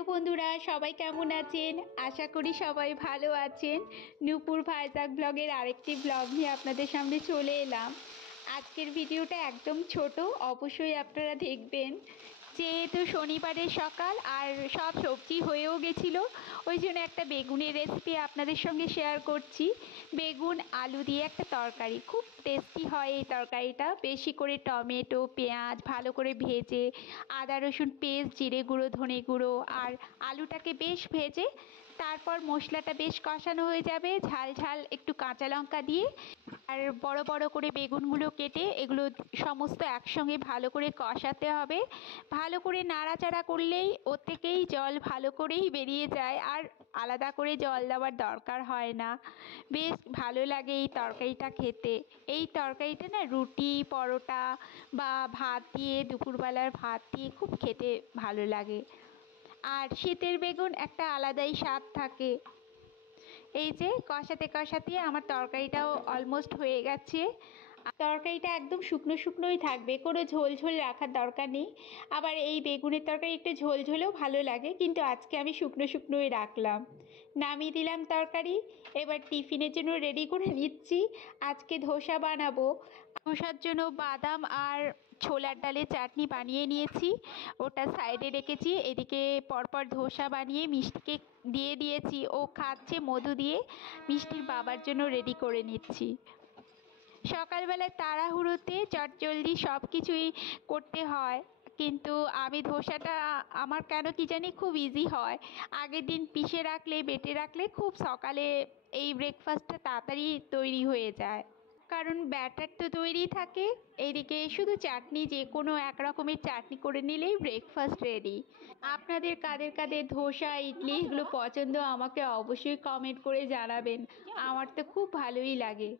Hello বন্ধুরা, সবাই কেমন আছেন? আশা করি সবাই ভালো আছেন। নূপুর ভাইজাগ ব্লগের আরেকটি ব্লগ নিয়ে আপনাদের সামনে চলে এলাম। আজকের ভিডিওটা একদম ছোট, অবশ্যই আপনারা দেখবেন। যেহেতু শনিবারের সকাল আর সব সবজি হয়েও গেছিলো, ওই জন্য একটা বেগুনের রেসিপি আপনাদের সঙ্গে শেয়ার করছি। বেগুন আলু দিয়ে একটা তরকারি, খুব টেস্টি হয় এই তরকারিটা। বেশি করে টমেটো পেঁয়াজ ভালো করে ভেজে, আদা রসুন পেস্ট, জিরে গুঁড়ো ধনে গুঁড়ো আর আলুটাকে বেশ ভেজে, তারপর মশলাটা বেশ কষানো হয়ে যাবে, ঝাল ঝাল একটু কাঁচা লঙ্কা দিয়ে আর বড় বড় করে বেগুনগুলো কেটে এগুলো সমস্ত একসঙ্গে ভালো করে কষাতে হবে। ভালো করে নাড়াচাড়া করলেই ওর থেকেই জল ভালো করেই বেরিয়ে যায়, আর আলাদা করে জল দেওয়ার দরকার হয় না। বেশ ভালো লাগে এই তরকারিটা খেতে। এই তরকারিটা না রুটি পরোটা বা ভাত দিয়ে, দুপুরবেলার ভাত দিয়ে খুব খেতে ভালো লাগে। আর শীতের বেগুন একটা আলাদাই স্বাদ থাকে। এই যে কষাতে কষাতে আমার তরকারিটাও অলমোস্ট হয়ে গেছে। তরকারিটা একদম শুকনো শুকনোই থাকবে, কোনো ঝোল ঝোল রাখার দরকার নেই। আবার এই বেগুনের তরকারি একটু ঝোল ঝোলেও ভালো লাগে, কিন্তু আজকে আমি শুকনো শুকনোই রাখলাম। নামিয়ে দিলাম তরকারি। এবার টিফিনের জন্য রেডি করে নিচ্ছি। আজকে ধোসা বানাবো। ধোসার জন্য বাদাম আর ছোলার ডালের চাটনি বানিয়ে নিয়েছি, ওটা সাইডে রেখেছি। এদিকে পরপর ধোসা বানিয়ে মিষ্টিকে দিয়ে দিয়েছি, ও খাচ্ছে মধু দিয়ে। মিষ্টির বাবার জন্য রেডি করে নিচ্ছি। সকালবেলায় তাড়াহুড়োতে চটজলদি সব কিছুই করতে হয়, কিন্তু আমি ধোসাটা আমার কেন কি জানি খুব ইজি হয়। আগের দিন পিষে রাখলে, বেটে রাখলে খুব সকালে এই ব্রেকফাস্টটা তাড়াতাড়ি তৈরি হয়ে যায়, কারণ ব্যাটার তো তৈরি থাকে। এইদিকে শুধু চাটনি, যে কোনো এক রকমের চাটনি করে নিলেই ব্রেকফাস্ট রেডি। আপনাদের কাদের কাদের ধোসা ইডলি এগুলো পছন্দ আমাকে অবশ্যই কমেন্ট করে জানাবেন। আমার তো খুব ভালোই লাগে।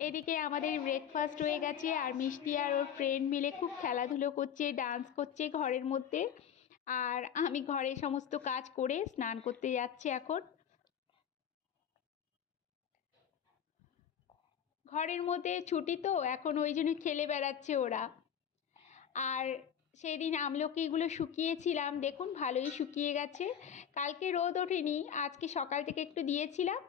এদিকে আমাদের ব্রেকফাস্ট হয়ে গেছে, আর মিষ্টি আর ওর ফ্রেন্ড মিলে খুব খেলাধুলো করছে, ডান্স করছে ঘরের মধ্যে। আর আমি ঘরে সমস্ত কাজ করে স্নান করতে যাচ্ছি এখন। ঘরের মধ্যে ছুটি তো এখন, ওই জন্য খেলে বেড়াচ্ছে ওরা। আর সেদিন আমলকিগুলো শুকিয়েছিলাম, দেখুন ভালোই শুকিয়ে গেছে। কালকে রোদ ওঠেনি, আজকে সকাল থেকে একটু দিয়েছিলাম,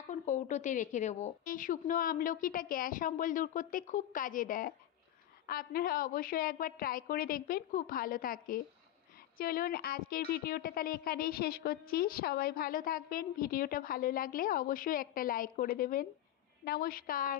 এখন কৌটোতে রেখে দেবো। এই শুকনো আমলকিটা গ্যাস অম্বল দূর করতে খুব কাজে দেয়। আপনারা অবশ্যই একবার ট্রাই করে দেখবেন, খুব ভালো থাকে। চলুন আজকের ভিডিওটা তাহলে এখানেই শেষ করছি। সবাই ভালো থাকবেন। ভিডিওটা ভালো লাগলে অবশ্যই একটা লাইক করে দেবেন। নমস্কার।